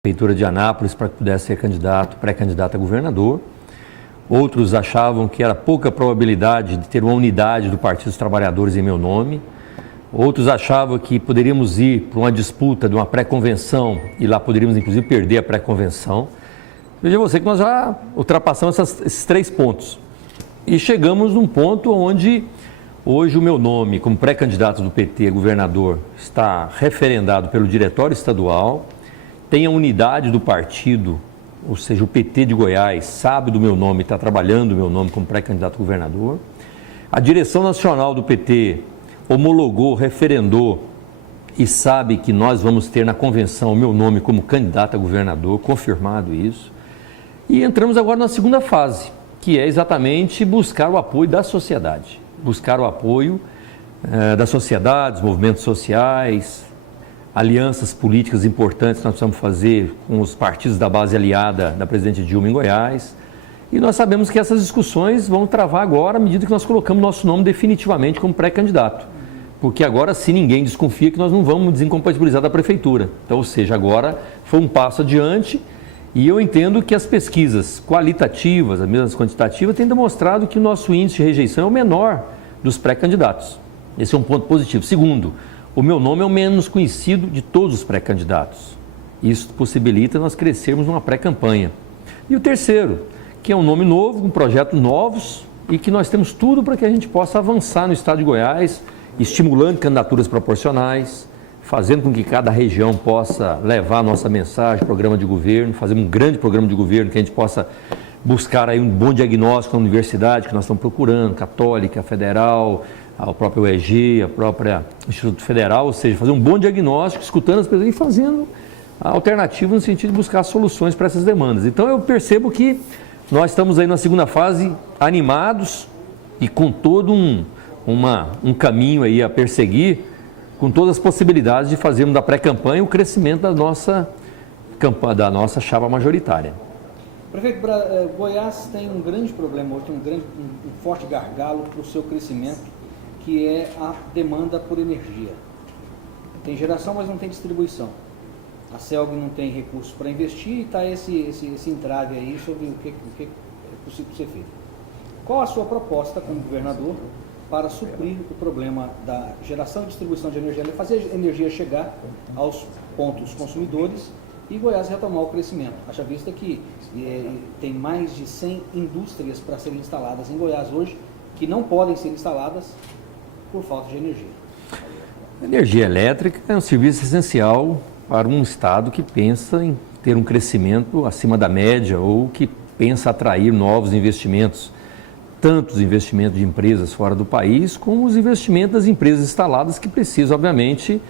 Prefeitura de Anápolis para que pudesse ser pré-candidato a governador. Outros achavam que era pouca probabilidade de ter uma unidade do Partido dos Trabalhadores em meu nome. Outros achavam que poderíamos ir para uma disputa de uma pré-convenção e lá poderíamos, inclusive, perder a pré-convenção. Veja você que nós já ultrapassamos esses 3 pontos. E chegamos num ponto onde hoje o meu nome como pré-candidato do PT a governador está referendado pelo Diretório Estadual. Tem a unidade do partido, ou seja, o PT de Goiás sabe do meu nome, está trabalhando o meu nome como pré-candidato a governador. A direção nacional do PT homologou, referendou e sabe que nós vamos ter na convenção o meu nome como candidato a governador, confirmado isso. E entramos agora na segunda fase, que é exatamente buscar o apoio da sociedade. Buscar o apoio da sociedade, dos movimentos sociais, alianças políticas importantes que nós precisamos fazer com os partidos da base aliada da presidente Dilma em Goiás. E nós sabemos que essas discussões vão travar agora à medida que nós colocamos nosso nome definitivamente como pré-candidato. Porque agora sim ninguém desconfia que nós não vamos desincompatibilizar da prefeitura. Então, ou seja, agora foi um passo adiante e eu entendo que as pesquisas qualitativas, as mesmas quantitativas, têm demonstrado que o nosso índice de rejeição é o menor dos pré-candidatos. Esse é um ponto positivo. Segundo, o meu nome é o menos conhecido de todos os pré-candidatos. Isso possibilita nós crescermos numa pré-campanha. E o terceiro, que é um nome novo, com projetos novos e que nós temos tudo para que a gente possa avançar no estado de Goiás, estimulando candidaturas proporcionais, fazendo com que cada região possa levar a nossa mensagem, programa de governo, fazer um grande programa de governo que a gente possa buscar aí um bom diagnóstico na universidade que nós estamos procurando, católica, federal, ao próprio UEG, a própria Instituto Federal, ou seja, fazer um bom diagnóstico, escutando as pessoas e fazendo alternativas no sentido de buscar soluções para essas demandas. Então eu percebo que nós estamos aí na segunda fase animados e com todo um caminho aí a perseguir, com todas as possibilidades de fazermos da pré-campanha o crescimento da nossa chapa majoritária. Prefeito, Goiás tem um grande problema hoje, um forte gargalo para o seu crescimento, que é a demanda por energia. Tem geração, mas não tem distribuição. A CELG não tem recursos para investir e está esse entrave aí sobre o que é possível ser feito. Qual a sua proposta como governador para suprir o problema da geração e distribuição de energia, fazer a energia chegar aos pontos consumidores e Goiás retomar o crescimento? Haja vista que tem mais de 100 indústrias para serem instaladas em Goiás hoje, que não podem ser instaladas por falta de energia. A energia elétrica é um serviço essencial para um estado que pensa em ter um crescimento acima da média ou que pensa atrair novos investimentos, tanto os investimentos de empresas fora do país, como os investimentos das empresas instaladas que precisam, obviamente,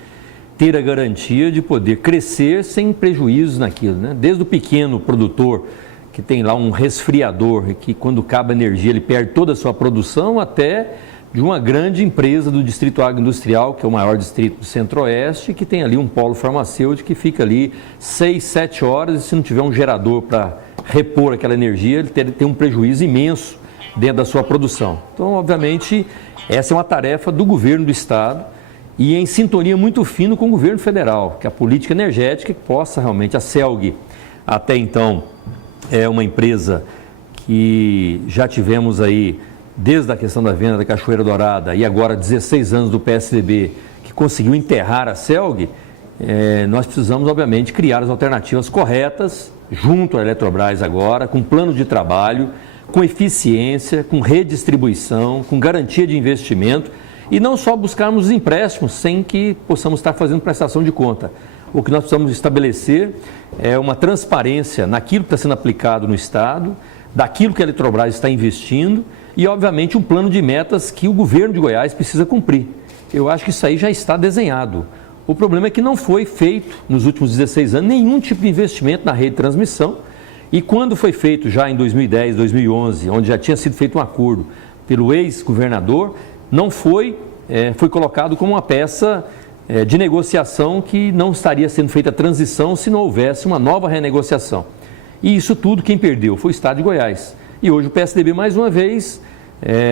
ter a garantia de poder crescer sem prejuízos naquilo, né? Desde o pequeno produtor que tem lá um resfriador e que quando acaba a energia ele perde toda a sua produção, até de uma grande empresa do Distrito Agroindustrial, que é o maior distrito do Centro-Oeste, que tem ali um polo farmacêutico que fica ali 6, 7 horas e se não tiver um gerador para repor aquela energia, ele tem um prejuízo imenso dentro da sua produção. Então, obviamente, essa é uma tarefa do governo do estado e em sintonia muito fino com o governo federal, que a política energética possa realmente, a CELG, até então, é uma empresa que já tivemos aí, desde a questão da venda da Cachoeira Dourada e agora 16 anos do PSDB, que conseguiu enterrar a CELG, nós precisamos, obviamente, criar as alternativas corretas, junto à Eletrobras agora, com plano de trabalho, com eficiência, com redistribuição, com garantia de investimento, e não só buscarmos os empréstimos sem que possamos estar fazendo prestação de conta. O que nós precisamos estabelecer é uma transparência naquilo que está sendo aplicado no Estado, daquilo que a Eletrobras está investindo e, obviamente, um plano de metas que o governo de Goiás precisa cumprir. Eu acho que isso aí já está desenhado. O problema é que não foi feito, nos últimos 16 anos, nenhum tipo de investimento na rede de transmissão. E quando foi feito já em 2010, 2011, onde já tinha sido feito um acordo pelo ex-governador, não foi colocado como uma peça de negociação que não estaria sendo feita a transição se não houvesse uma nova renegociação. E isso tudo quem perdeu foi o Estado de Goiás. E hoje o PSDB, mais uma vez,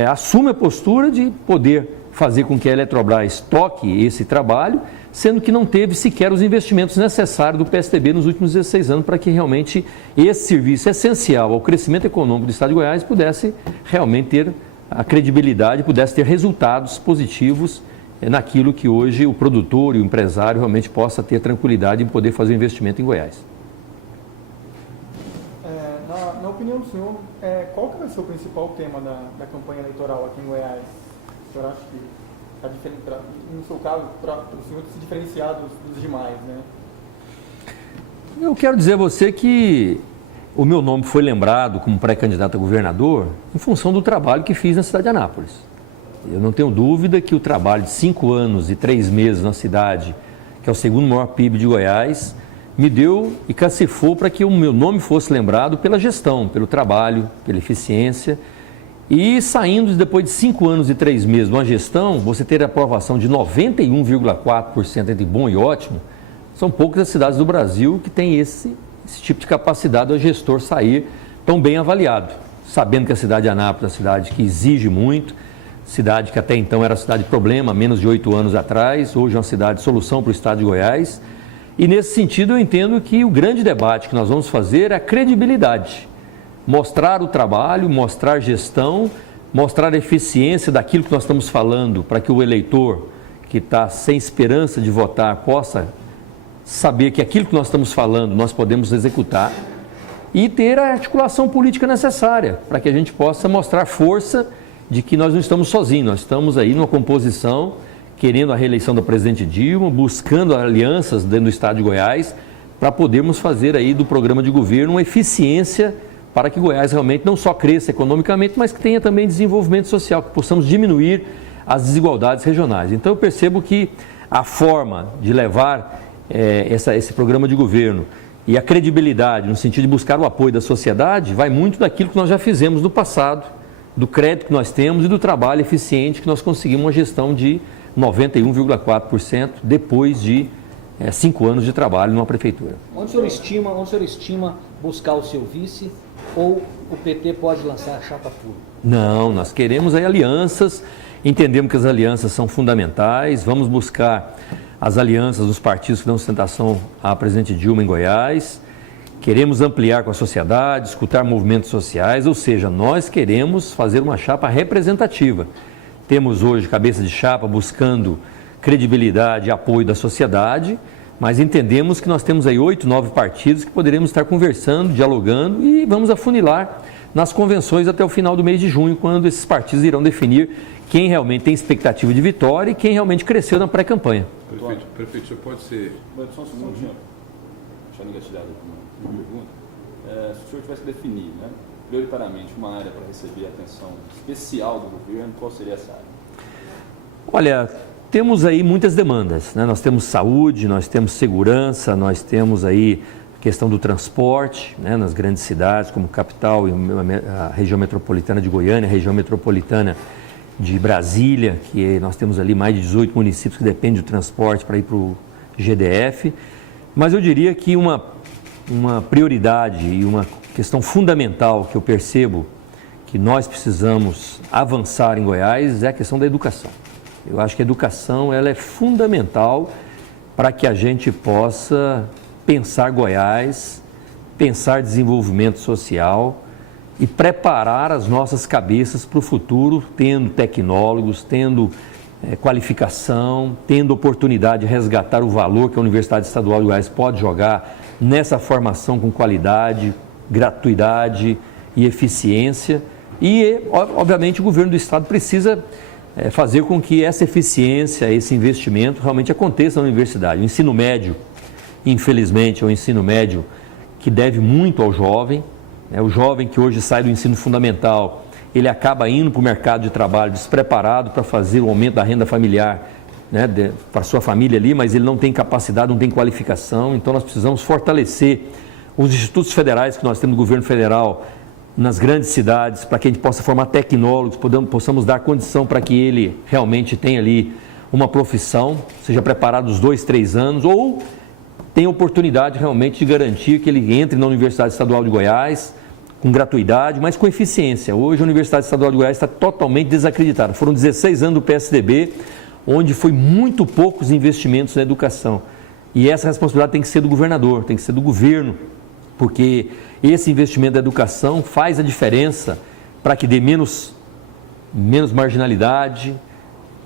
assume a postura de poder fazer com que a Eletrobras toque esse trabalho, sendo que não teve sequer os investimentos necessários do PSDB nos últimos 16 anos para que realmente esse serviço essencial ao crescimento econômico do Estado de Goiás pudesse realmente ter a credibilidade, pudesse ter resultados positivos naquilo que hoje o produtor e o empresário realmente possa ter tranquilidade em poder fazer um investimento em Goiás. Na opinião do senhor, qual que vai ser o principal tema da campanha eleitoral aqui em Goiás? O senhor acha que, no seu caso, para o senhor se diferenciar dos demais, né? Eu quero dizer a você que o meu nome foi lembrado como pré-candidato a governador em função do trabalho que fiz na cidade de Anápolis. Eu não tenho dúvida que o trabalho de 5 anos e 3 meses na cidade, que é o segundo maior PIB de Goiás, me deu e cacifou para que o meu nome fosse lembrado pela gestão, pelo trabalho, pela eficiência. E saindo depois de 5 anos e 3 meses de uma gestão, você ter a aprovação de 91,4% entre bom e ótimo, são poucas as cidades do Brasil que têm esse tipo de capacidade do gestor sair tão bem avaliado. Sabendo que a cidade de Anápolis é uma cidade que exige muito, cidade que até então era cidade de problema, menos de 8 anos atrás, hoje é uma cidade de solução para o estado de Goiás. E nesse sentido eu entendo que o grande debate que nós vamos fazer é a credibilidade. Mostrar o trabalho, mostrar gestão, mostrar a eficiência daquilo que nós estamos falando para que o eleitor que está sem esperança de votar possa saber que aquilo que nós estamos falando nós podemos executar e ter a articulação política necessária para que a gente possa mostrar força de que nós não estamos sozinhos, nós estamos aí numa composição querendo a reeleição da presidente Dilma, buscando alianças dentro do estado de Goiás para podermos fazer aí do programa de governo uma eficiência para que Goiás realmente não só cresça economicamente, mas que tenha também desenvolvimento social, que possamos diminuir as desigualdades regionais. Então eu percebo que a forma de levar esse programa de governo e a credibilidade no sentido de buscar o apoio da sociedade vai muito daquilo que nós já fizemos no passado, do crédito que nós temos e do trabalho eficiente que nós conseguimos uma gestão de 91,4% depois de 5 anos de trabalho numa prefeitura. Onde o senhor estima buscar o seu vice ou o PT pode lançar a chapa pura? Não, nós queremos aí alianças, entendemos que as alianças são fundamentais, vamos buscar as alianças dos partidos que dão sustentação à presidente Dilma em Goiás, queremos ampliar com a sociedade, escutar movimentos sociais, ou seja, nós queremos fazer uma chapa representativa. Temos hoje cabeça de chapa buscando credibilidade e apoio da sociedade, mas entendemos que nós temos aí 8, 9 partidos que poderemos estar conversando, dialogando e vamos afunilar nas convenções até o final do mês de junho, quando esses partidos irão definir quem realmente tem expectativa de vitória e quem realmente cresceu na pré-campanha. Perfeito, o senhor pode ser... Só um segundinho. Deixa eu engatilhar uma pergunta. Se o senhor tivesse que definir, né, prioritariamente uma área para receber atenção especial do governo, qual seria essa área? Olha, temos aí muitas demandas, né? Nós temos saúde, nós temos segurança, nós temos aí a questão do transporte, né? Nas grandes cidades como capital e a região metropolitana de Goiânia, a região metropolitana de Brasília, que nós temos ali mais de 18 municípios que dependem do transporte para ir para o GDF. Mas eu diria que uma prioridade e uma questão fundamental que eu percebo que nós precisamos avançar em Goiás é a questão da educação. Eu acho que a educação ela é fundamental para que a gente possa pensar Goiás, pensar desenvolvimento social e preparar as nossas cabeças para o futuro, tendo tecnólogos, tendo qualificação, tendo oportunidade de resgatar o valor que a Universidade Estadual de Goiás pode jogar nessa formação com qualidade, gratuidade e eficiência. E, obviamente, o governo do Estado precisa fazer com que essa eficiência, esse investimento realmente aconteça na universidade. O ensino médio, infelizmente, é um ensino médio que deve muito ao jovem. O jovem que hoje sai do ensino fundamental, ele acaba indo para o mercado de trabalho despreparado para fazer o aumento da renda familiar, né, para a sua família ali, mas ele não tem capacidade, não tem qualificação. Então nós precisamos fortalecer os institutos federais que nós temos no governo federal nas grandes cidades, para que a gente possa formar tecnólogos, possamos dar condição para que ele realmente tenha ali uma profissão, seja preparado os 2, 3 anos, ou tenha oportunidade realmente de garantir que ele entre na Universidade Estadual de Goiás com gratuidade, mas com eficiência. Hoje a Universidade Estadual de Goiás está totalmente desacreditada. Foram 16 anos do PSDB, onde foi muito poucos investimentos na educação. E essa responsabilidade tem que ser do governador, tem que ser do governo, porque esse investimento da educação faz a diferença para que dê menos marginalidade,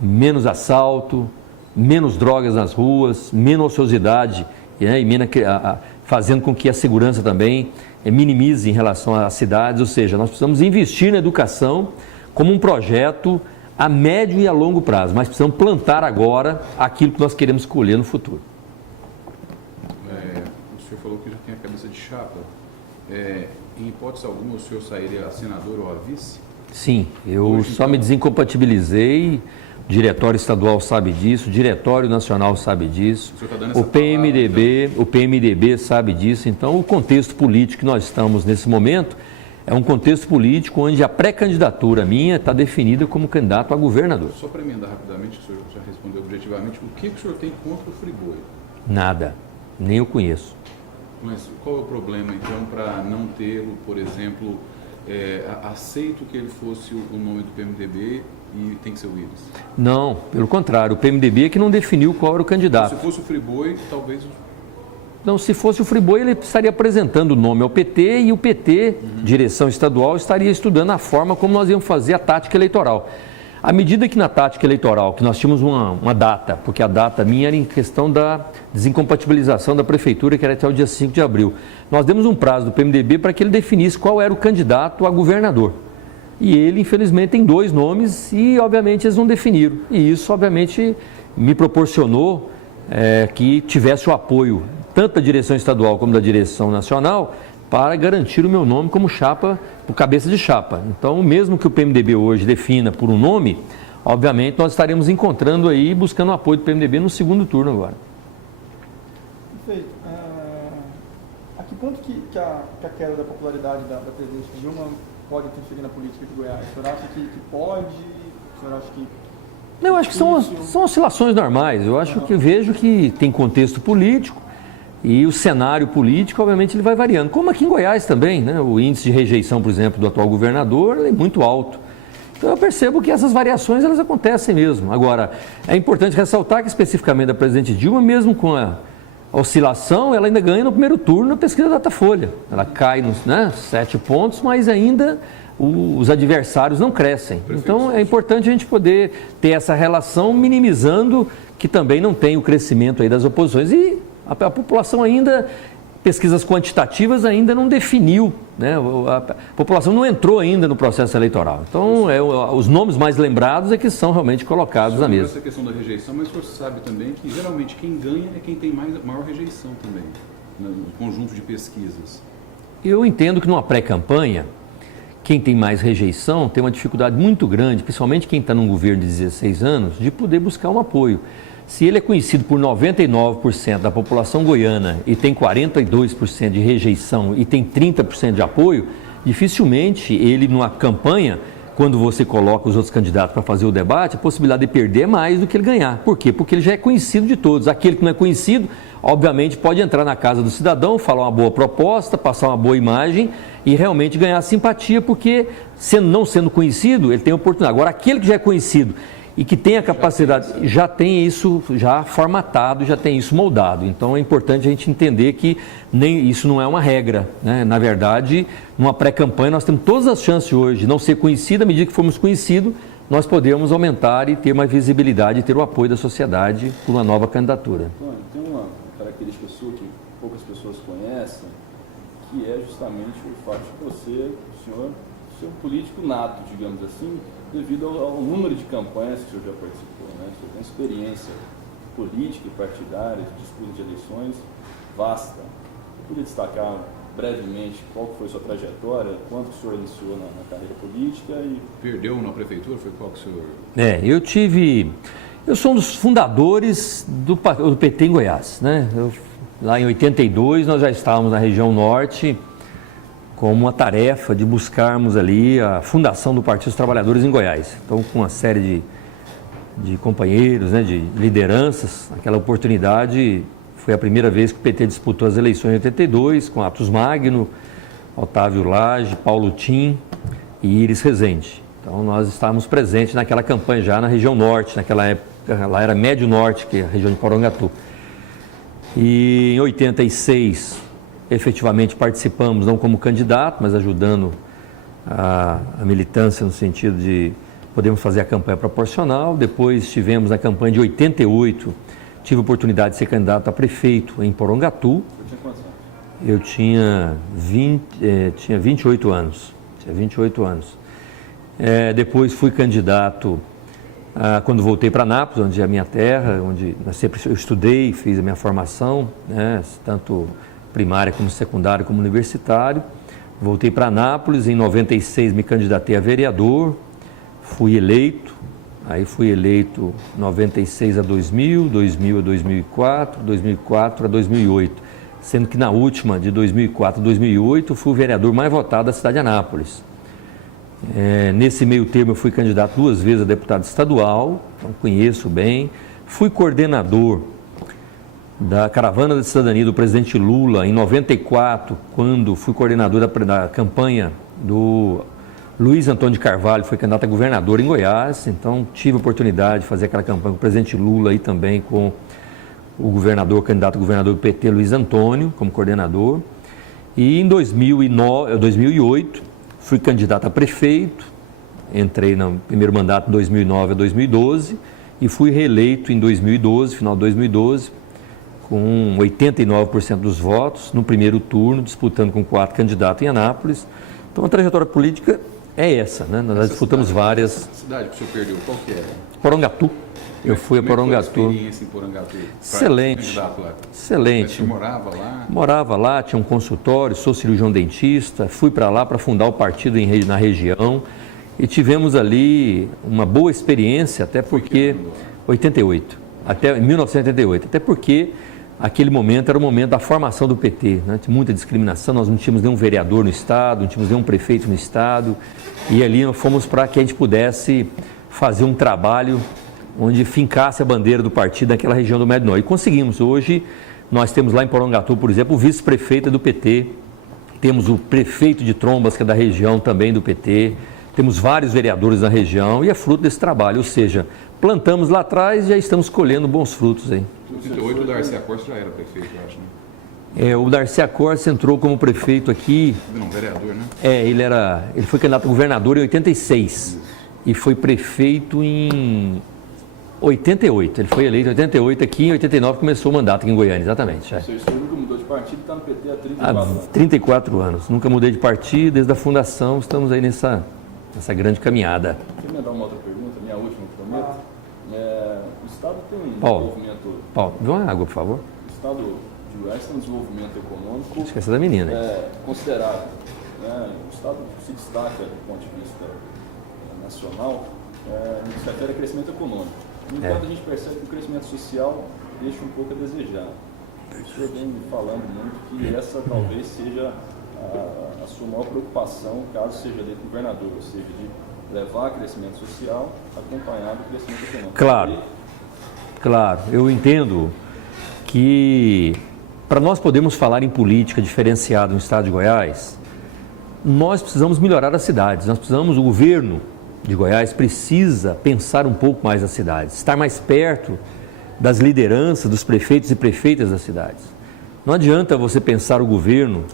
menos assalto, menos drogas nas ruas, menos ociosidade, né, e fazendo com que a segurança também minimize em relação às cidades. Ou seja, nós precisamos investir na educação como um projeto a médio e a longo prazo, mas precisamos plantar agora aquilo que nós queremos colher no futuro. O senhor falou que já tem a cabeça de chapa. Em hipótese alguma, o senhor sairia a senador ou a vice? Sim, eu só me desincompatibilizei, o Diretório Estadual sabe disso, o Diretório Nacional sabe disso, o PMDB sabe disso. Então, o contexto político que nós estamos nesse momento é um contexto político onde a pré-candidatura minha está definida como candidato a governador. Só para emendar rapidamente, que o senhor já respondeu objetivamente, o que o senhor tem contra o Friboi? Nada, nem eu conheço. Mas qual é o problema, então, para não tê-lo, por exemplo, aceito que ele fosse o nome do PMDB e tem que ser o Willis? Não, pelo contrário, o PMDB é que não definiu qual era o candidato. Se fosse o Friboi, talvez... Não, se fosse o Friboi, ele estaria apresentando o nome ao PT e o PT, direção estadual, estaria estudando a forma como nós íamos fazer a tática eleitoral. À medida que na tática eleitoral, que nós tínhamos uma data, porque a data minha era em questão da desincompatibilização da prefeitura, que era até o dia 5 de abril, nós demos um prazo do PMDB para que ele definisse qual era o candidato a governador. E ele, infelizmente, tem 2 nomes e, obviamente, eles não definiram. E isso, obviamente, me proporcionou que tivesse o apoio tanto da direção estadual como da direção nacional para garantir o meu nome como chapa, por cabeça de chapa. Então, mesmo que o PMDB hoje defina por um nome, obviamente nós estaremos encontrando aí, buscando o apoio do PMDB no segundo turno agora. Perfeito. A que ponto que a queda da popularidade da presidente Dilma pode interferir na política de Goiás? O senhor acha que pode? O senhor acha que... Eu acho que são oscilações normais. Eu acho que vejo que tem contexto político e o cenário político, obviamente, ele vai variando. Como aqui em Goiás também, né? O índice de rejeição, por exemplo, do atual governador é muito alto. Então eu percebo que essas variações elas acontecem mesmo. Agora, é importante ressaltar que especificamente da presidente Dilma, mesmo com a oscilação, ela ainda ganha no primeiro turno na pesquisa Datafolha. Ela cai nos 7 pontos, mas ainda os adversários não crescem. Perfeito. Então é importante a gente poder ter essa relação, minimizando que também não tem o crescimento aí das oposições. E a população ainda, pesquisas quantitativas ainda não definiu, né? A população não entrou ainda no processo eleitoral. Então, os nomes mais lembrados é que são realmente colocados na mesa. Essa questão da rejeição, mas você sabe também que geralmente quem ganha é quem tem maior rejeição também, no conjunto de pesquisas. Eu entendo que numa pré-campanha, quem tem mais rejeição tem uma dificuldade muito grande, principalmente quem está num governo de 16 anos, de poder buscar um apoio. Se ele é conhecido por 99% da população goiana e tem 42% de rejeição e tem 30% de apoio, dificilmente ele, numa campanha, quando você coloca os outros candidatos para fazer o debate, a possibilidade de perder é mais do que ele ganhar. Por quê? Porque ele já é conhecido de todos. Aquele que não é conhecido, obviamente, pode entrar na casa do cidadão, falar uma boa proposta, passar uma boa imagem e realmente ganhar simpatia, porque não sendo conhecido, ele tem oportunidade. Agora, aquele que já é conhecido e que tem a capacidade, já tem isso já formatado, já tem isso moldado. Então é importante a gente entender que isso não é uma regra, né? Na verdade, numa pré-campanha nós temos todas as chances hoje de não ser conhecido. À medida que formos conhecidos, nós podemos aumentar e ter mais visibilidade e ter o apoio da sociedade por uma nova candidatura. Tem uma característica sua que poucas pessoas conhecem, que é justamente o fato de você, o senhor, ser um político nato, digamos assim, devido ao número de campanhas que o senhor já participou, né? O senhor tem experiência política e partidária, de disputa de eleições vasta. Eu podia destacar brevemente qual foi a sua trajetória, quando o senhor iniciou na carreira política e... Perdeu na prefeitura? Foi qual que o senhor... Eu sou um dos fundadores do PT em Goiás, né? Lá em 82 nós já estávamos na região norte, com uma tarefa de buscarmos ali a fundação do Partido dos Trabalhadores em Goiás. Então, com uma série de companheiros, né, de lideranças, aquela oportunidade foi a primeira vez que o PT disputou as eleições em 82, com Atos Magno, Otávio Lage, Paulo Tim e Iris Rezende. Então nós estávamos presentes naquela campanha já na região norte, naquela época lá era Médio Norte, que é a região de Porangatu. E em 86, efetivamente participamos, não como candidato, mas ajudando a militância no sentido de podermos fazer a campanha proporcional. Depois tivemos na campanha de 88, tive a oportunidade de ser candidato a prefeito em Porangatu. Você tinha quantos anos? Eu tinha 28 anos. Depois fui candidato, quando voltei para Anápolis, onde é a minha terra, onde eu estudei, fiz a minha formação, né, tanto primária como secundária como universitário. Voltei para Anápolis, em 96 me candidatei a vereador, fui eleito, aí fui eleito 96 a 2000, 2000 a 2004, 2004 a 2008, sendo que na última, de 2004 a 2008, fui o vereador mais votado da cidade de Anápolis. Nesse meio termo eu fui candidato 2 vezes a deputado estadual, então conheço bem. Fui coordenador da Caravana da Cidadania do presidente Lula em 94, quando fui coordenador da campanha do Luiz Antônio de Carvalho, foi candidato a governador em Goiás. Então tive a oportunidade de fazer aquela campanha com o presidente Lula e também com o candidato a governador do PT, Luiz Antônio, como coordenador. E em 2008, fui candidato a prefeito, entrei no primeiro mandato de 2009 a 2012 e fui reeleito em 2012, final de 2012, com 89% dos votos, no primeiro turno, disputando com 4 candidatos em Anápolis. Então a trajetória política é essa, né? Nós disputamos várias... A cidade que o senhor perdeu, qual que era? Porangatu. Eu fui a Porangatu. Como é que foi a experiência em Porangatu? Excelente. Excelente. Você morava lá? Morava lá, tinha um consultório, sou cirurgião dentista, fui para lá para fundar o partido na região e tivemos ali uma boa experiência, até porque... 88, até 1988, até porque aquele momento era o momento da formação do PT, né? Tinha muita discriminação, nós não tínhamos nenhum vereador no estado, não tínhamos nenhum prefeito no estado, e ali nós fomos para que a gente pudesse fazer um trabalho onde fincasse a bandeira do partido naquela região do Médio Norte. E conseguimos. Hoje nós temos lá em Porangatu, por exemplo, o vice-prefeito do PT, temos o prefeito de Trombas, que é da região também do PT, temos vários vereadores na região e é fruto desse trabalho, ou seja, plantamos lá atrás e já estamos colhendo bons frutos aí. Em 88 o Darcy Acorce já era prefeito, eu acho, né? O Darcy Acorce entrou como prefeito aqui. Não, vereador, né? Ele foi candidato a governador em 86 e foi prefeito em 88. Ele foi eleito em 88 aqui, em 89 começou o mandato aqui em Goiânia, exatamente. O senhor nunca mudou de partido e está no PT há 34 anos. 34 anos. Nunca mudei de partido, desde a fundação estamos aí nessa grande caminhada. Quer me dar uma outra pergunta, minha última, prometo? O Estado tem um desenvolvimento... Paulo, dê uma água, por favor. O Estado de Goiás tem um desenvolvimento econômico... Esquece da menina. Considerável. Né? O Estado se destaca do ponto de vista nacional no que se refere a crescimento econômico. No entanto, a gente percebe que o crescimento social deixa um pouco a desejar. O senhor vem me falando muito que essa talvez seja a sua maior preocupação, caso seja eleito governador, ou seja, de levar crescimento social acompanhado do crescimento econômico. Claro. Eu entendo que para nós podermos falar em política diferenciada no estado de Goiás, nós precisamos melhorar as cidades, o governo de Goiás precisa pensar um pouco mais as cidades, estar mais perto das lideranças, dos prefeitos e prefeitas das cidades. Não adianta você pensar o governo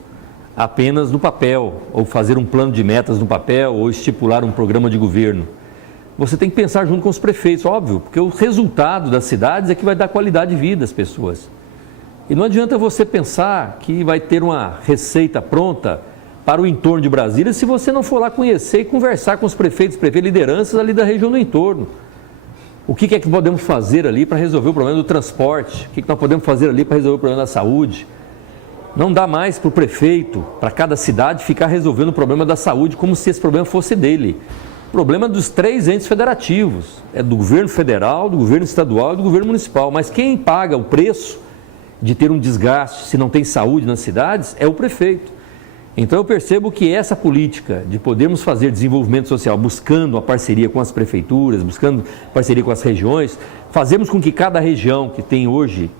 apenas no papel, ou fazer um plano de metas no papel, ou estipular um programa de governo. Você tem que pensar junto com os prefeitos, óbvio, porque o resultado das cidades é que vai dar qualidade de vida às pessoas. E não adianta você pensar que vai ter uma receita pronta para o entorno de Brasília se você não for lá conhecer e conversar com os prefeitos, lideranças ali da região do entorno. O que é que podemos fazer ali para resolver o problema do transporte? O que nós podemos fazer ali para resolver o problema da saúde? Não dá mais para o prefeito, para cada cidade, ficar resolvendo o problema da saúde como se esse problema fosse dele. O problema é dos 3 entes federativos, é do governo federal, do governo estadual e do governo municipal. Mas quem paga o preço de ter um desgaste se não tem saúde nas cidades é o prefeito. Então eu percebo que essa política de podermos fazer desenvolvimento social buscando a parceria com as prefeituras, buscando parceria com as regiões, fazemos com que cada região que tem hoje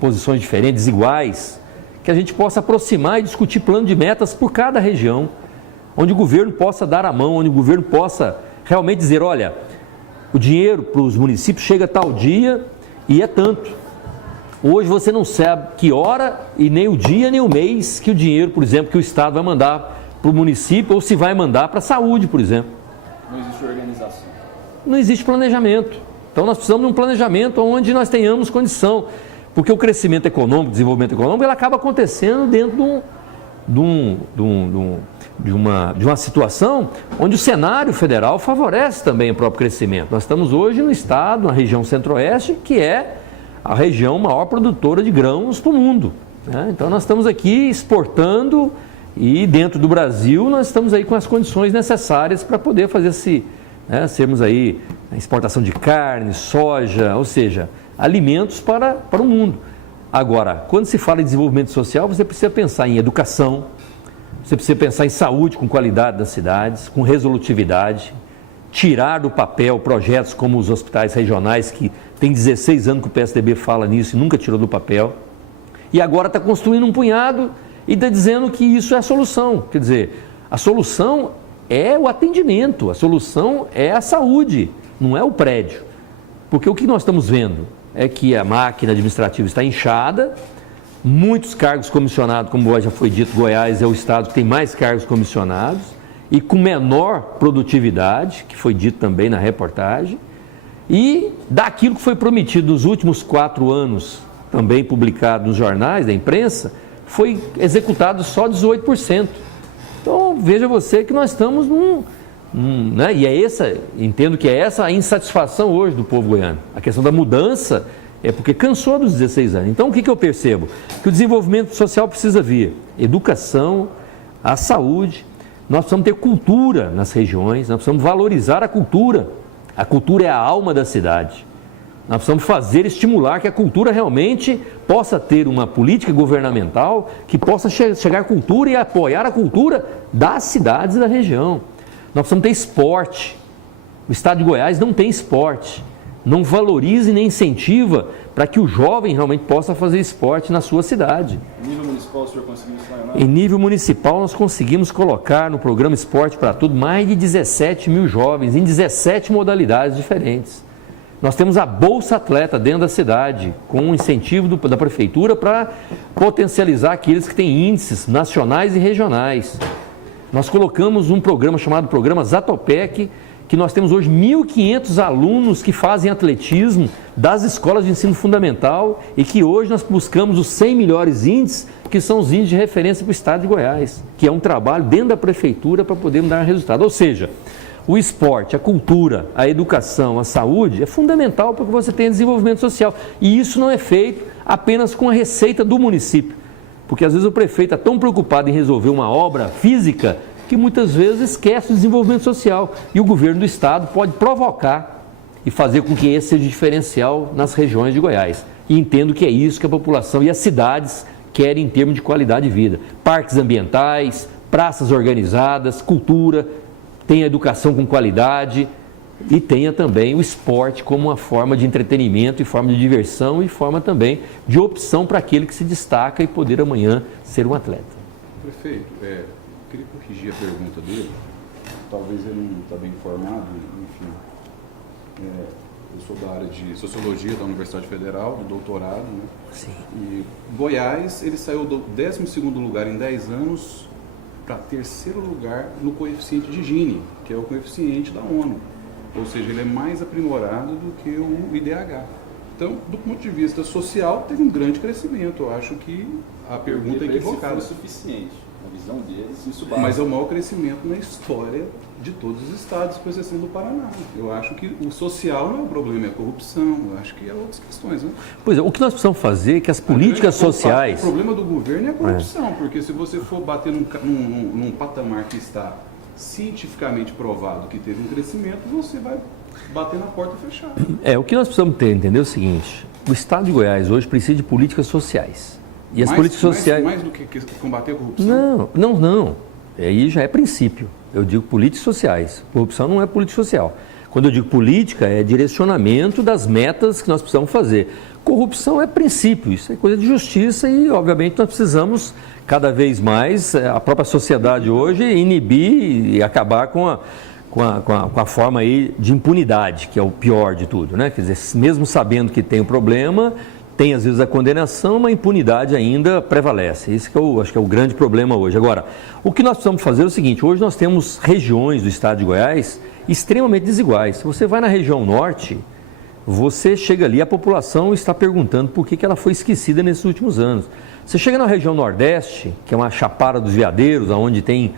posições diferentes, iguais, que a gente possa aproximar e discutir plano de metas por cada região, onde o governo possa dar a mão, onde o governo possa realmente dizer, olha, o dinheiro para os municípios chega tal dia e é tanto. Hoje você não sabe que hora e nem o dia nem o mês que o dinheiro, por exemplo, que o Estado vai mandar para o município ou se vai mandar para a saúde, por exemplo. Não existe organização. Não existe planejamento. Então nós precisamos de um planejamento onde nós tenhamos condição, porque o crescimento econômico, o desenvolvimento econômico, ele acaba acontecendo dentro de uma situação onde o cenário federal favorece também o próprio crescimento. Nós estamos hoje no estado, na região centro-oeste, que é a região maior produtora de grãos do mundo, né? Então nós estamos aqui exportando e dentro do Brasil nós estamos aí com as condições necessárias para poder fazer sermos aí a exportação de carne, soja, ou seja, alimentos para o mundo. Agora, quando se fala em desenvolvimento social, você precisa pensar em educação, você precisa pensar em saúde com qualidade das cidades, com resolutividade, tirar do papel projetos como os hospitais regionais, que tem 16 anos que o PSDB fala nisso e nunca tirou do papel, e agora está construindo um punhado e está dizendo que isso é a solução. Quer dizer, a solução é o atendimento, a solução é a saúde, não é o prédio. Porque o que nós estamos vendo é que a máquina administrativa está inchada, muitos cargos comissionados, como já foi dito, Goiás é o estado que tem mais cargos comissionados e com menor produtividade, que foi dito também na reportagem, e daquilo que foi prometido nos últimos 4 anos, também publicado nos jornais da imprensa, foi executado só 18%. Então, veja você que nós estamos né? E entendo que é essa a insatisfação hoje do povo goiano. A questão da mudança é porque cansou dos 16 anos. Então, o que eu percebo? Que o desenvolvimento social precisa vir educação, a saúde, nós precisamos ter cultura nas regiões, nós precisamos valorizar a cultura. A cultura é a alma da cidade. Nós precisamos estimular que a cultura realmente possa ter uma política governamental que possa chegar à cultura e apoiar a cultura das cidades e da região. Nós precisamos ter esporte. O estado de Goiás não tem esporte. Não valoriza e nem incentiva para que o jovem realmente possa fazer esporte na sua cidade. Em nível municipal, o senhor conseguiu isso? Em nível municipal, nós conseguimos colocar no programa Esporte para Tudo mais de 17 mil jovens em 17 modalidades diferentes. Nós temos a Bolsa Atleta dentro da cidade, com um incentivo da prefeitura para potencializar aqueles que têm índices nacionais e regionais. Nós colocamos um programa chamado Programa Zatopec, que nós temos hoje 1.500 alunos que fazem atletismo das escolas de ensino fundamental e que hoje nós buscamos os 100 melhores índices, que são os índices de referência para o estado de Goiás, que é um trabalho dentro da prefeitura para podermos dar resultado. Ou seja, o esporte, a cultura, a educação, a saúde é fundamental para que você tenha desenvolvimento social. E isso não é feito apenas com a receita do município. Porque às vezes o prefeito está tão preocupado em resolver uma obra física que muitas vezes esquece o desenvolvimento social. E o governo do estado pode provocar e fazer com que esse seja diferencial nas regiões de Goiás. E entendo que é isso que a população e as cidades querem em termos de qualidade de vida. Parques ambientais, praças organizadas, cultura, tenha educação com qualidade e tenha também o esporte como uma forma de entretenimento e forma de diversão e forma também de opção para aquele que se destaca e poder amanhã ser um atleta. Prefeito, queria corrigir a pergunta dele, talvez ele não está bem informado, enfim. Eu sou da área de Sociologia da Universidade Federal, do doutorado, né? Sim. E Goiás, ele saiu do 12º lugar em 10 anos para 3º lugar no coeficiente de Gini, que é o coeficiente da ONU. Ou seja, ele é mais aprimorado do que o IDH. Então, do ponto de vista social, teve um grande crescimento. Eu acho que a pergunta é equivocada. Isso foi suficiente. Na visão deles, isso basta. Mas é o maior crescimento na história de todos os estados, com exceção do Paraná. Eu acho que o social não é o problema, é a corrupção. Eu acho que é outras questões, né? Pois é, o que nós precisamos fazer é que as políticas sociais... O problema do governo é a corrupção, porque se você for bater num patamar que está cientificamente provado que teve um crescimento, você vai bater na porta fechada. O que nós precisamos entender é o seguinte: o estado de Goiás hoje precisa de políticas sociais. E as políticas sociais... Mais do que combater a corrupção? Não. Aí já é princípio. Eu digo políticas sociais. Corrupção não é política social. Quando eu digo política, é direcionamento das metas que nós precisamos fazer. Corrupção é princípio, isso é coisa de justiça e, obviamente, nós precisamos cada vez mais, a própria sociedade hoje, inibir e acabar com a forma aí de impunidade, que é o pior de tudo, né? Quer dizer, mesmo sabendo que tem o problema, tem às vezes a condenação, mas a impunidade ainda prevalece. Isso que eu acho que é o grande problema hoje. Agora, o que nós precisamos fazer é o seguinte, hoje nós temos regiões do estado de Goiás extremamente desiguais. Se você vai na região norte, você chega ali, a população está perguntando por que ela foi esquecida nesses últimos anos. Você chega na região nordeste, que é uma chapada dos veadeiros, onde tem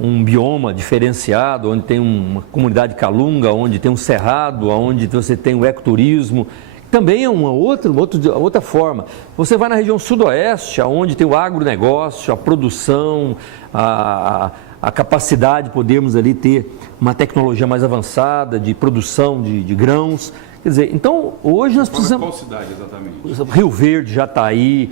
um bioma diferenciado, onde tem uma comunidade calunga, onde tem um cerrado, onde você tem o ecoturismo, também é uma outra forma. Você vai na região sudoeste, onde tem o agronegócio, a produção, a capacidade de podermos ali ter uma tecnologia mais avançada de produção de grãos. Quer dizer, então hoje nós precisamos... Qual cidade exatamente? Rio Verde, Jataí,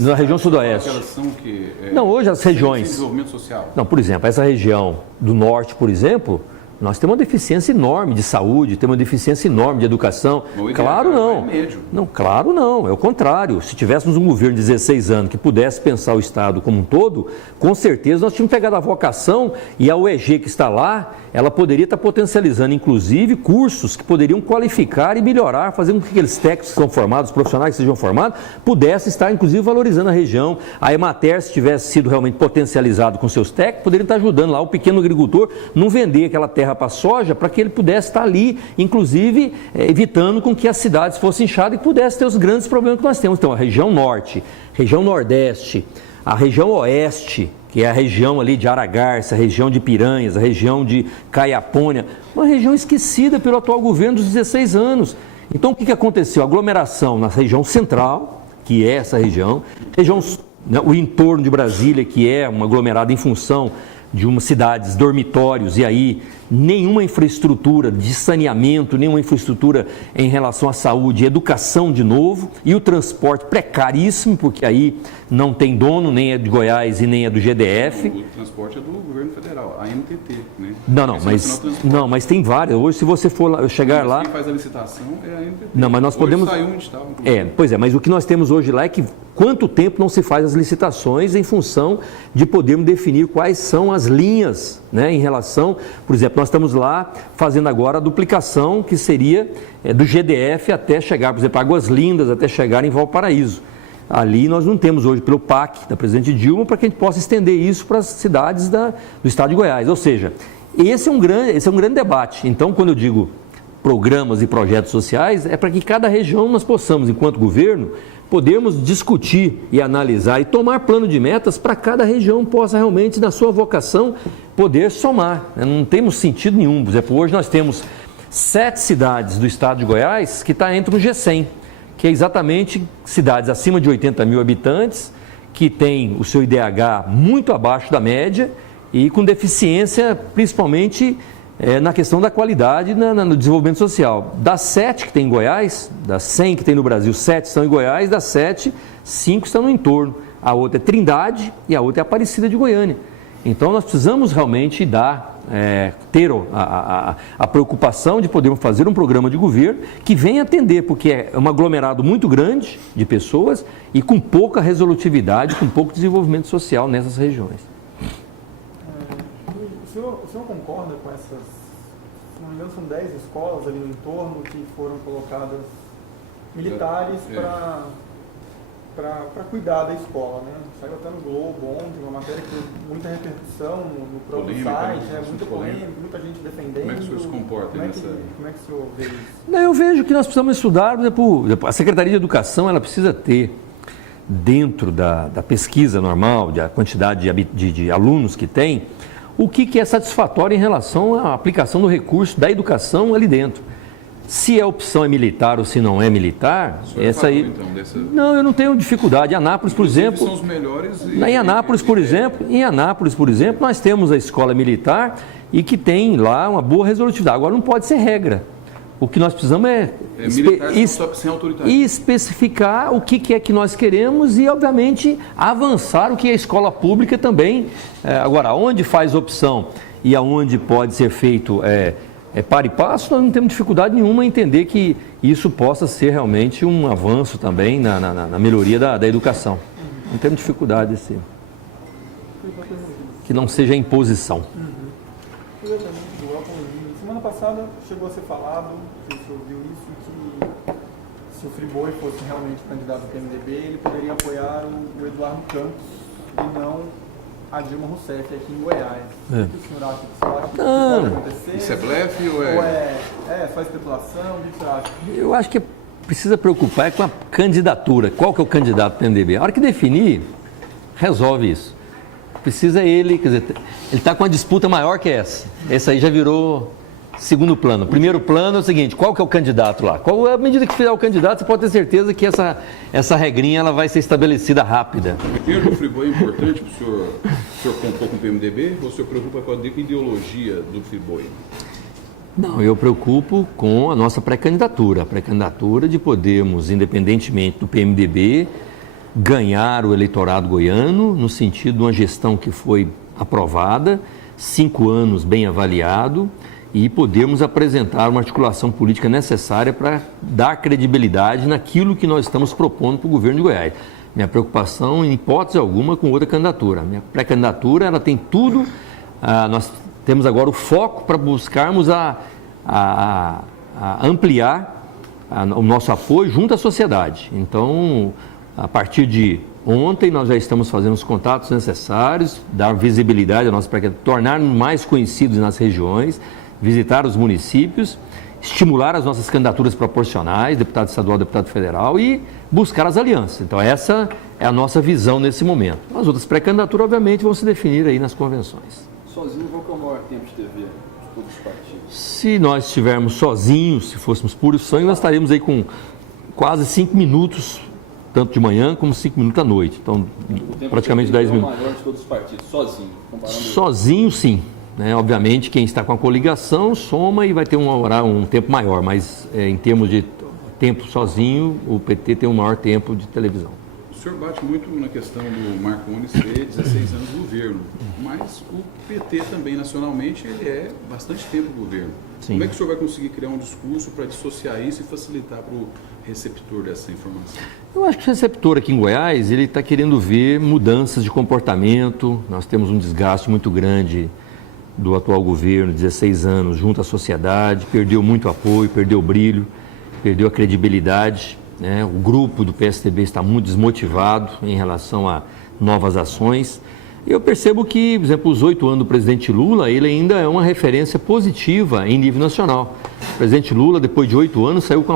na região sudoeste. Aquelas são que, não, hoje as regiões... Desenvolvimento social. Não, por exemplo, essa região do norte, por exemplo, nós temos uma deficiência enorme de saúde, temos uma deficiência enorme de educação. Claro não. Não, claro não, é o contrário. Se tivéssemos um governo de 16 anos que pudesse pensar o Estado como um todo, com certeza nós tínhamos pegado a vocação e a UEG que está lá, ela poderia estar potencializando, inclusive, cursos que poderiam qualificar e melhorar, fazer com que aqueles técnicos que são formados, os profissionais que sejam formados, pudessem estar, inclusive, valorizando a região. A Emater, se tivesse sido realmente potencializado com seus técnicos, poderia estar ajudando lá o pequeno agricultor não vender aquela terra para soja, para que ele pudesse estar ali, inclusive, evitando com que as cidades fossem inchadas e pudesse ter os grandes problemas que nós temos. Então, a região norte, região nordeste, a região oeste, que é a região ali de Aragarça, a região de Piranhas, a região de Caiapônia, uma região esquecida pelo atual governo dos 16 anos. Então, o que aconteceu? Aglomeração na região central, que é essa região, o entorno de Brasília, que é uma aglomerada em função de umas cidades, dormitórios, e aí nenhuma infraestrutura de saneamento, nenhuma infraestrutura em relação à saúde e educação de novo, e o transporte precaríssimo, porque aí não tem dono, nem é de Goiás e nem é do GDF. O transporte é do governo federal, a ANTT, né? Mas tem várias. Hoje, se você for lá, chegar lá... Quem faz a licitação é a ANTT. Não, mas nós hoje podemos... saiu um edital, pois é, mas o que nós temos hoje lá é que quanto tempo não se faz as licitações em função de podermos definir quais são as linhas, né, em relação, por exemplo, nós estamos lá fazendo agora a duplicação que seria do GDF até chegar, por exemplo, Águas Lindas, até chegar em Valparaíso. Ali nós não temos hoje pelo PAC da presidente Dilma para que a gente possa estender isso para as cidades do estado de Goiás. Ou seja, esse é um grande debate. Então, quando eu digo programas e projetos sociais, é para que cada região nós possamos, enquanto governo, podemos discutir e analisar e tomar plano de metas para cada região possa realmente, na sua vocação, poder somar. Não temos sentido nenhum. Por exemplo, hoje nós temos 7 cidades do estado de Goiás que está entre o G100, que é exatamente cidades acima de 80 mil habitantes, que tem o seu IDH muito abaixo da média e com deficiência, principalmente na questão da qualidade no desenvolvimento social. Das 7 que tem em Goiás, das 100 que tem no Brasil, 7 estão em Goiás, das 7, 5 estão no entorno. A outra é Trindade e a outra é Aparecida de Goiânia. Então nós precisamos realmente ter a preocupação de podermos fazer um programa de governo que venha atender, porque é um aglomerado muito grande de pessoas e com pouca resolutividade, com pouco desenvolvimento social nessas regiões. O senhor concorda com essas, se não me engano, são 10 escolas ali no entorno que foram colocadas militares para cuidar da escola, né? Saiu até no Globo ontem, uma matéria que teve muita repercussão no próprio site, muita polêmica, muita gente defendendo. Como é que o senhor se comporta nessa... Como é que o senhor vê isso? Eu vejo que nós precisamos estudar, por exemplo, a Secretaria de Educação, ela precisa ter, dentro da pesquisa normal, da quantidade de alunos que tem, o que é satisfatório em relação à aplicação do recurso da educação ali dentro. Se a opção é militar ou se não é militar, essa aí... Então, Não, eu não tenho dificuldade. Em Anápolis, por exemplo... São os melhores... Em Anápolis, por exemplo, nós temos a escola militar e que tem lá uma boa resolutividade. Agora, não pode ser regra. O que nós precisamos é sem autoridade. Especificar o que é que nós queremos e, obviamente, avançar o que é a escola pública também. Agora, onde faz opção e aonde pode ser feito par e passo, nós não temos dificuldade nenhuma em entender que isso possa ser realmente um avanço também na melhoria da educação. Não temos dificuldade assim. Que não seja imposição. Semana passada chegou a ser falado, se você ouviu isso, que se o Friboi fosse realmente candidato ao PMDB, ele poderia apoiar o Eduardo Campos e não a Dilma Rousseff aqui em Goiás. O que o senhor acha? Você acha que pode acontecer? Isso é blefe ou é só especulação? O que você acha? Eu acho que precisa preocupar com a candidatura. Qual que é o candidato do PMDB? A hora que definir, resolve isso. Precisa ele, quer dizer, ele está com uma disputa maior que essa. Esse aí já virou segundo plano. Primeiro plano é o seguinte, qual que é o candidato lá? À medida que fizer o candidato, você pode ter certeza que essa regrinha ela vai ser estabelecida rápida. Primeiro, o Friboi é importante para o senhor compor com o PMDB ou o senhor preocupa com a ideologia do Friboi? Não, eu preocupo com a nossa pré-candidatura. A pré-candidatura de podermos, independentemente do PMDB, ganhar o eleitorado goiano no sentido de uma gestão que foi aprovada, 5 anos bem avaliado, e podermos apresentar uma articulação política necessária para dar credibilidade naquilo que nós estamos propondo para o governo de Goiás. Minha preocupação, em hipótese alguma, com outra candidatura. Minha pré-candidatura, ela tem tudo, nós temos agora o foco para buscarmos ampliar o nosso apoio junto à sociedade. Então, a partir de ontem, nós já estamos fazendo os contatos necessários, dar visibilidade à nossa pré-candidatura, tornar-nos mais conhecidos nas regiões, visitar os municípios, estimular as nossas candidaturas proporcionais, deputado estadual, deputado federal, e buscar as alianças. Então, essa é a nossa visão nesse momento. As outras pré-candidaturas, obviamente, vão se definir aí nas convenções. Sozinho, qual que é o maior tempo de TV de todos os partidos? Se nós estivermos sozinhos, se fôssemos puro sangue, nós estaríamos aí com quase 5 minutos, tanto de manhã como 5 minutos à noite. Então, praticamente 10 minutos. O maior de todos os partidos, sozinho? Sozinho, sim. Obviamente, quem está com a coligação soma e vai ter um tempo maior, mas em termos de tempo sozinho, o PT tem um maior tempo de televisão. O senhor bate muito na questão do Marcondes ter 16 anos de governo, mas o PT também, nacionalmente, ele é bastante tempo de governo. Sim. Como é que o senhor vai conseguir criar um discurso para dissociar isso e facilitar para o receptor dessa informação? Eu acho que o receptor aqui em Goiás, ele está querendo ver mudanças de comportamento. Nós temos um desgaste muito grande do atual governo, 16 anos, junto à sociedade, perdeu muito apoio, perdeu o brilho, perdeu a credibilidade, né? O grupo do PSDB está muito desmotivado em relação a novas ações. Eu percebo que, por exemplo, os 8 anos do presidente Lula, ele ainda é uma referência positiva em nível nacional. O presidente Lula, depois de 8 anos, saiu com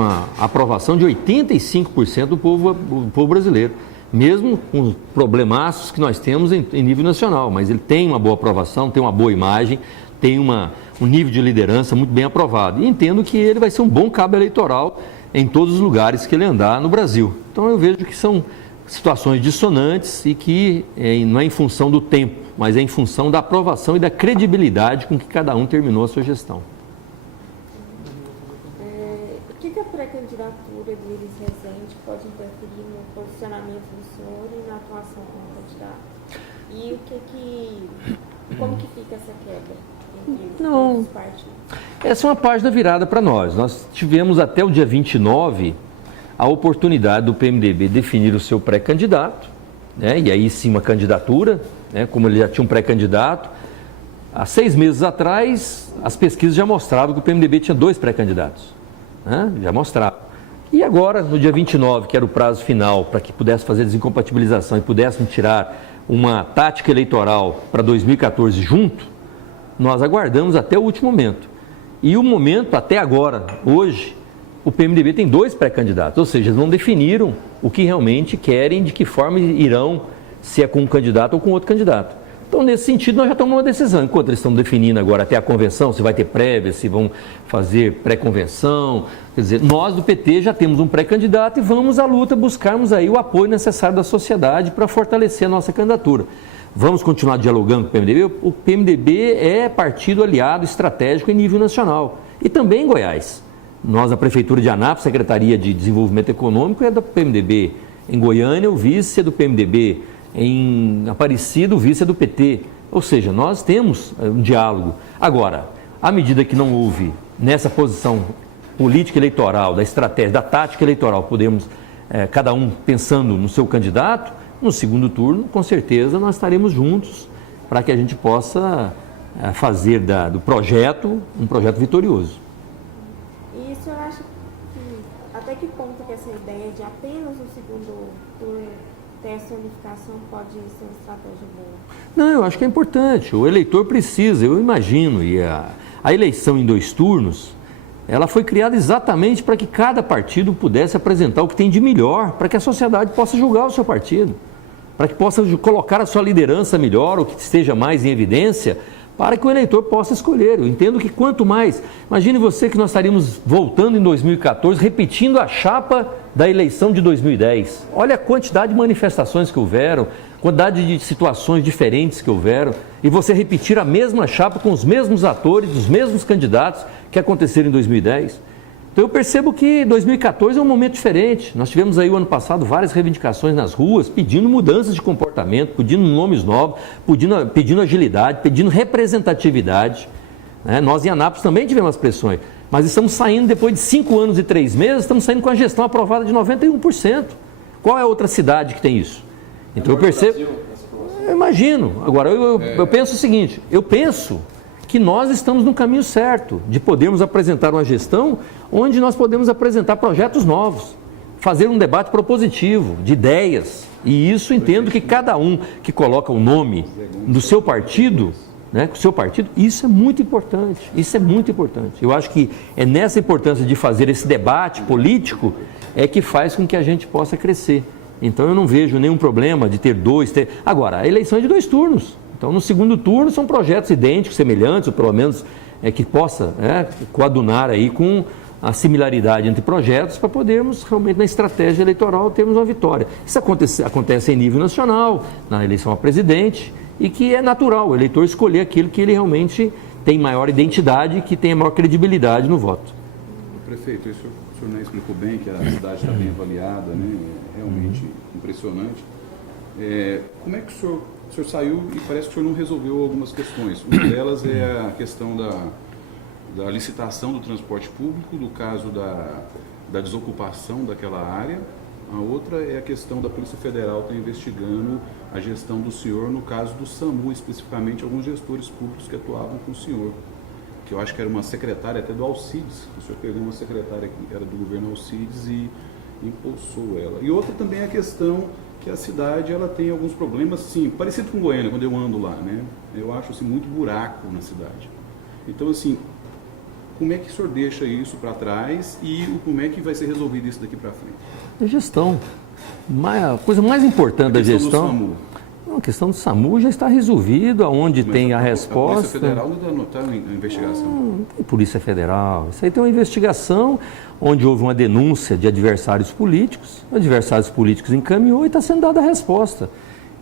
a aprovação de 85% do povo brasileiro. Mesmo com os problemaços que nós temos em nível nacional, mas ele tem uma boa aprovação, tem uma boa imagem, tem um nível de liderança muito bem aprovado. E entendo que ele vai ser um bom cabo eleitoral em todos os lugares que ele andar no Brasil. Então eu vejo que são situações dissonantes e que não é em função do tempo, mas é em função da aprovação e da credibilidade com que cada um terminou a sua gestão. O que a pré-candidatura de Iris Rezende pode interferir no posicionamento do senhor e na atuação como candidato? E como que fica essa quebra entre os partidos? Essa é uma página virada para nós. Nós tivemos até o dia 29 a oportunidade do PMDB definir o seu pré-candidato, né? E aí sim uma candidatura, né? Como ele já tinha um pré-candidato. Há 6 meses atrás, as pesquisas já mostravam que o PMDB tinha 2 pré-candidatos, né? Já mostrava. E agora, no dia 29, que era o prazo final para que pudesse fazer desincompatibilização e pudéssemos tirar uma tática eleitoral para 2014 junto, nós aguardamos até o último momento. E o momento, até agora, hoje, o PMDB tem 2 pré-candidatos, ou seja, eles não definiram o que realmente querem, de que forma irão, se é com um candidato ou com outro candidato. Então, nesse sentido, nós já tomamos uma decisão. Enquanto eles estão definindo agora até a convenção, se vai ter prévia, se vão fazer pré-convenção. Quer dizer, nós do PT já temos um pré-candidato e vamos à luta buscarmos aí o apoio necessário da sociedade para fortalecer a nossa candidatura. Vamos continuar dialogando com o PMDB? O PMDB é partido aliado estratégico em nível nacional e também em Goiás. Nós, a Prefeitura de Anápolis, Secretaria de Desenvolvimento Econômico, é do PMDB. Em Goiânia, o vice é do PMDB. Em Aparecida, o vice é do PT. Ou seja, nós temos um diálogo. Agora, À medida que não houve nessa posição política eleitoral, da estratégia, da tática eleitoral, podemos, cada um pensando no seu candidato, no segundo turno, com certeza nós estaremos juntos para que a gente possa fazer do projeto um projeto vitorioso. E o senhor acha que, até que ponto que essa ideia de apenas no segundo turno ter essa unificação pode ser uma estratégia boa? Não, eu acho que é importante. O eleitor precisa, eu imagino, e a eleição em 2 turnos, ela foi criada exatamente para que cada partido pudesse apresentar o que tem de melhor, para que a sociedade possa julgar o seu partido, para que possa colocar a sua liderança melhor, o que esteja mais em evidência, para que o eleitor possa escolher. Eu entendo que quanto mais... Imagine você que nós estaríamos voltando em 2014, repetindo a chapa da eleição de 2010. Olha a quantidade de manifestações que houveram, quantidade de situações diferentes que houveram, e você repetir a mesma chapa com os mesmos atores, os mesmos candidatos que aconteceram em 2010. Então eu percebo que 2014 é um momento diferente. Nós tivemos aí o ano passado várias reivindicações nas ruas, pedindo mudanças de comportamento, pedindo nomes novos, pedindo agilidade, pedindo representatividade. Nós em Anápolis também tivemos as pressões, mas estamos saindo depois de 5 anos e 3 meses, estamos saindo com a gestão aprovada de 91%. Qual é a outra cidade que tem isso? Então eu percebo... Eu imagino. Agora, eu penso o seguinte, eu penso que nós estamos no caminho certo de podermos apresentar uma gestão onde nós podemos apresentar projetos novos, fazer um debate propositivo, de ideias. E isso entendo que cada um que coloca o nome do seu partido, o seu partido, isso é muito importante, isso é muito importante. Eu acho que é nessa importância de fazer esse debate político é que faz com que a gente possa crescer. Então eu não vejo nenhum problema de ter Agora, a eleição é de 2 turnos. Então, no segundo turno, são projetos idênticos, semelhantes, ou pelo menos que possa coadunar aí com a similaridade entre projetos para podermos, realmente, na estratégia eleitoral, termos uma vitória. Isso acontece em nível nacional, na eleição a presidente, e que é natural o eleitor escolher aquilo que ele realmente tem maior identidade, que tem maior credibilidade no voto. Prefeito, o senhor explicou bem que a cidade está bem avaliada, né? É realmente impressionante. Como é que o senhor saiu e parece que o senhor não resolveu algumas questões. Uma delas é a questão da licitação do transporte público, do caso da desocupação daquela área. A outra é a questão da Polícia Federal estar investigando a gestão do senhor, no caso do SAMU, especificamente alguns gestores públicos que atuavam com o senhor, que eu acho que era uma secretária até do Alcides. O senhor pegou uma secretária que era do governo Alcides e impulsou ela. E outra também é a questão que a cidade ela tem alguns problemas, sim, parecido com Goiânia, quando eu ando lá, né? Eu acho assim, muito buraco na cidade. Então, assim, como é que o senhor deixa isso para trás e como é que vai ser resolvido isso daqui para frente? A gestão. A coisa mais importante da gestão... A questão do SAMU já está resolvida, onde tem a resposta. A Polícia Federal não está em investigação. Não tem Polícia Federal. Isso aí tem uma investigação onde houve uma denúncia de adversários políticos encaminhou e está sendo dada a resposta.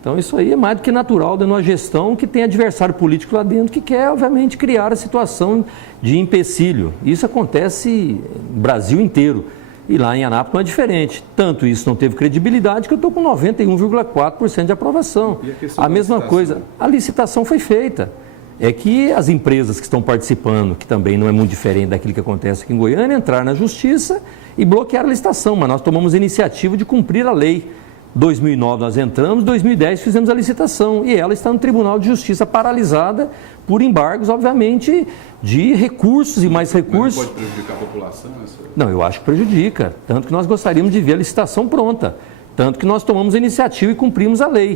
Então isso aí é mais do que natural de uma gestão que tem adversário político lá dentro que quer, obviamente, criar a situação de empecilho. Isso acontece no Brasil inteiro. E lá em Anápolis não é diferente. Tanto isso não teve credibilidade que eu estou com 91,4% de aprovação. A mesma coisa, a licitação foi feita. É que as empresas que estão participando, que também não é muito diferente daquilo que acontece aqui em Goiânia, entraram na justiça e bloquearam a licitação, mas nós tomamos a iniciativa de cumprir a lei. 2009 nós entramos, 2010 fizemos a licitação e ela está no Tribunal de Justiça paralisada por embargos, obviamente, de recursos e mais recursos. Mas pode prejudicar a população? Não, eu acho que prejudica, tanto que nós gostaríamos de ver a licitação pronta, tanto que nós tomamos a iniciativa e cumprimos a lei.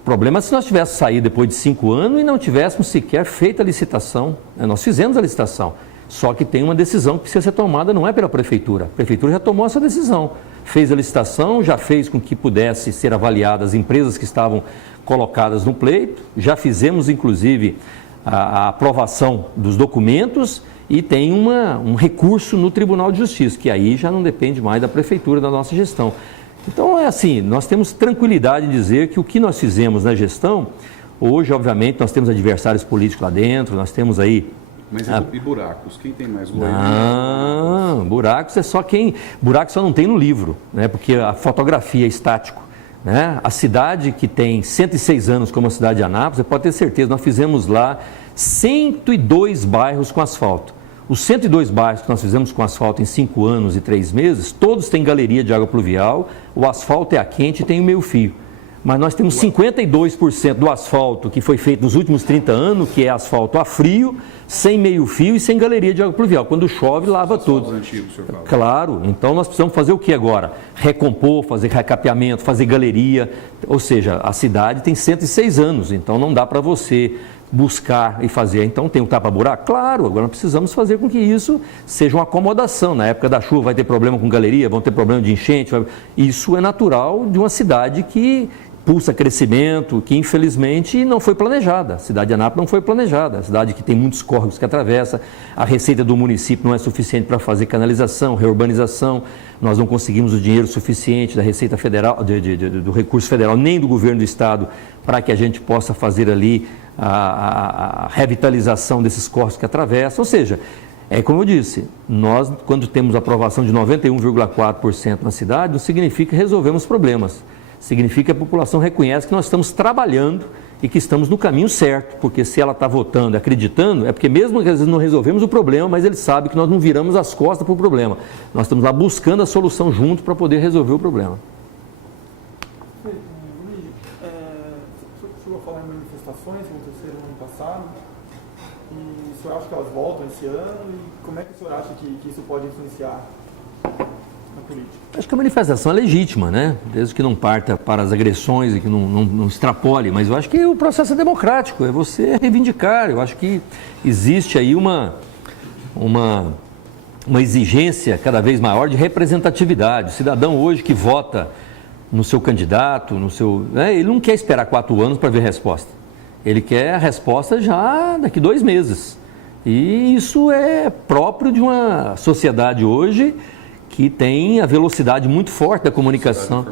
O problema é se nós tivéssemos saído depois de 5 anos e não tivéssemos sequer feito a licitação. Nós fizemos a licitação, só que tem uma decisão que precisa ser tomada, não é pela Prefeitura. A Prefeitura já tomou essa decisão. Fez a licitação, já fez com que pudesse ser avaliadas as empresas que estavam colocadas no pleito, já fizemos, inclusive, a aprovação dos documentos e tem um recurso no Tribunal de Justiça, que aí já não depende mais da Prefeitura, da nossa gestão. Então, é assim, nós temos tranquilidade em dizer que o que nós fizemos na gestão, hoje, obviamente, nós temos adversários políticos lá dentro, nós temos aí... Mas e buracos? Quem tem mais Goiânia? Não, buracos é só quem... Buracos só não tem no livro, né? Porque a fotografia é estático. né? A cidade que tem 106 anos como a cidade de Anápolis, você pode ter certeza, nós fizemos lá 102 bairros com asfalto. Os 102 bairros que nós fizemos com asfalto em 5 anos e 3 meses, todos têm galeria de água pluvial, o asfalto é a quente e tem o meio-fio. Mas nós temos 52% do asfalto que foi feito nos últimos 30 anos, que é asfalto a frio, sem meio-fio e sem galeria de água pluvial. Quando chove, lava tudo. Antigos, senhor fala. Claro, então nós precisamos fazer o que agora? Recompor, fazer recapeamento, fazer galeria. Ou seja, a cidade tem 106 anos, então não dá para você buscar e fazer. Então tem o tapa-buraco? Claro, agora nós precisamos fazer com que isso seja uma acomodação. Na época da chuva vai ter problema com galeria, vão ter problema de enchente. Isso é natural de uma cidade que pulsa crescimento, que infelizmente não foi planejada. A cidade de Anápolis não foi planejada. A cidade que tem muitos córregos que atravessa, a receita do município não é suficiente para fazer canalização, reurbanização. Nós não conseguimos o dinheiro suficiente da Receita Federal, do recurso federal, nem do governo do estado, para que a gente possa fazer ali a revitalização desses córregos que atravessam. Ou seja, é como eu disse, nós, quando temos aprovação de 91,4% na cidade, não significa que resolvemos problemas. Significa que a população reconhece que nós estamos trabalhando e que estamos no caminho certo, porque se ela está votando, acreditando, é porque mesmo que às vezes não resolvemos o problema, mas ele sabe que nós não viramos as costas para o problema. Nós estamos lá buscando a solução junto para poder resolver o problema. Luiz, o senhor falou em manifestações que aconteceram no ano passado, e o senhor acha que elas voltam esse ano, e como é que o senhor acha que isso pode influenciar na política? Acho que a manifestação é legítima, né? Desde que não parta para as agressões e que não extrapole, mas eu acho que o processo é democrático, é você reivindicar. Eu acho que existe aí uma exigência cada vez maior de representatividade. O cidadão hoje que vota no seu candidato, ele não quer esperar 4 anos para ver a resposta. Ele quer a resposta já daqui 2 meses. E isso é próprio de uma sociedade hoje que tem a velocidade muito forte da comunicação,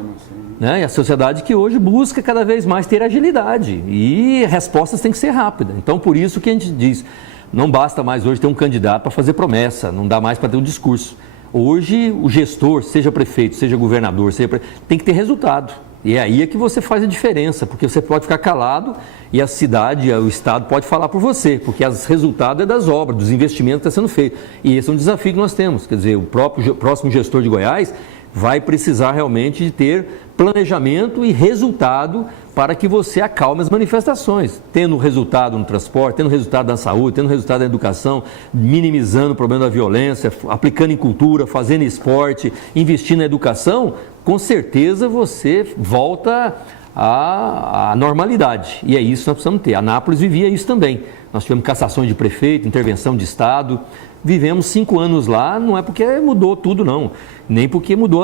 né? E a sociedade que hoje busca cada vez mais ter agilidade e respostas têm que ser rápidas. Então, por isso que a gente diz, não basta mais hoje ter um candidato para fazer promessa, não dá mais para ter um discurso. Hoje, o gestor, seja prefeito, seja governador, tem que ter resultado. E é aí que você faz a diferença, porque você pode ficar calado e a cidade, o estado pode falar por você, porque os resultados é das obras, dos investimentos que estão sendo feitos. E esse é um desafio que nós temos, quer dizer, o próximo gestor de Goiás vai precisar realmente de ter planejamento e resultado para que você acalme as manifestações, tendo resultado no transporte, tendo resultado na saúde, tendo resultado na educação, minimizando o problema da violência, aplicando em cultura, fazendo esporte, investindo na educação, com certeza você volta à normalidade. E é isso que nós precisamos ter. Anápolis vivia isso também. Nós tivemos cassações de prefeito, intervenção de Estado. Vivemos 5 anos lá, não é porque mudou tudo, não. Nem porque mudou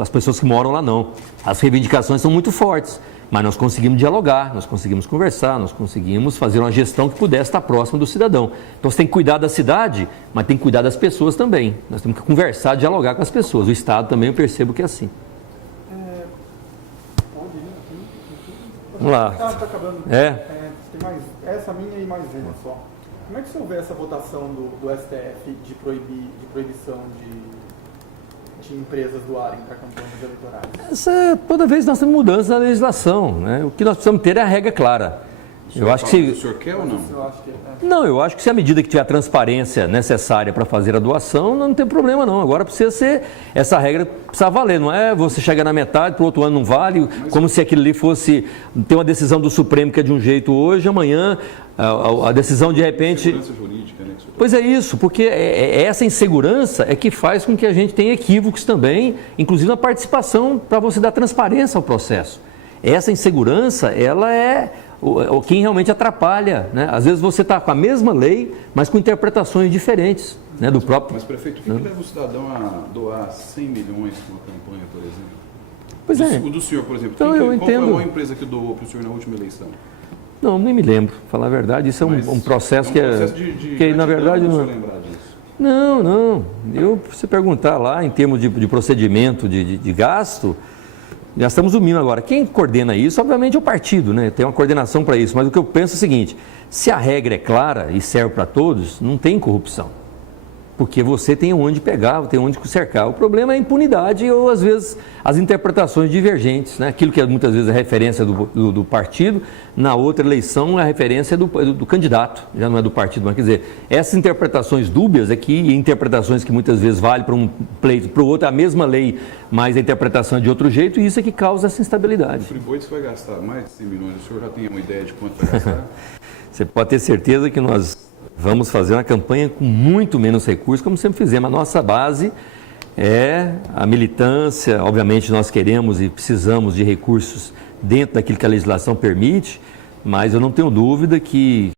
as pessoas que moram lá, não. As reivindicações são muito fortes, mas nós conseguimos dialogar, nós conseguimos conversar, nós conseguimos fazer uma gestão que pudesse estar próxima do cidadão. Então você tem que cuidar da cidade, mas tem que cuidar das pessoas também. Nós temos que conversar, dialogar com as pessoas. O Estado também eu percebo que é assim. Vamos lá. Está acabando. Tem mais essa minha e mais uma só. Como é que o senhor vê essa votação do STF de proibição de empresas doarem para campanhas eleitorais? Toda vez nós temos mudança na legislação, né? O que nós precisamos ter é a regra clara. Eu acho que o senhor quer ou não? Não, eu acho que se à medida que tiver a transparência necessária para fazer a doação, não tem problema não. Agora precisa ser, essa regra precisa valer, não é você chega na metade, para o outro ano não vale, como se aquilo ali fosse, tem uma decisão do Supremo que é de um jeito hoje, amanhã a decisão de repente... Segurança jurídica, né? Pois é isso, porque essa insegurança é que faz com que a gente tenha equívocos também, inclusive na participação, para você dar transparência ao processo. Essa insegurança, ela é quem realmente atrapalha, né? Às vezes você está com a mesma lei, mas com interpretações diferentes, né, do próprio... Mas, prefeito, o que leva o cidadão a doar 100 milhões para uma campanha, por exemplo? Pois é. O do senhor, por exemplo, Então, eu qual entendo... foi a maior empresa que doou para o senhor na última eleição? Não, nem me lembro, para falar a verdade, isso é um processo que na verdade não... lembrar disso. Não, se perguntar lá em termos de procedimento, de gasto... Já estamos dormindo agora. Quem coordena isso, obviamente, é o partido, né? Tem uma coordenação para isso. Mas o que eu penso é o seguinte, se a regra é clara e serve para todos, não tem corrupção. porque você tem onde pegar, tem onde cercar. O problema é a impunidade ou, às vezes, as interpretações divergentes, né? Aquilo que muitas vezes é referência do partido, na outra eleição a referência é do candidato, já não é do partido. Mas, quer dizer, essas interpretações dúbias aqui, e interpretações que muitas vezes valem para um pleito, para o outro a mesma lei, mas a interpretação é de outro jeito, e isso é que causa essa instabilidade. O Friboi vai gastar mais de 100 milhões, o senhor já tem uma ideia de quanto vai gastar? Você pode ter certeza que nós vamos fazer uma campanha com muito menos recursos, como sempre fizemos. A nossa base é a militância. Obviamente nós queremos e precisamos de recursos dentro daquilo que a legislação permite, mas eu não tenho dúvida que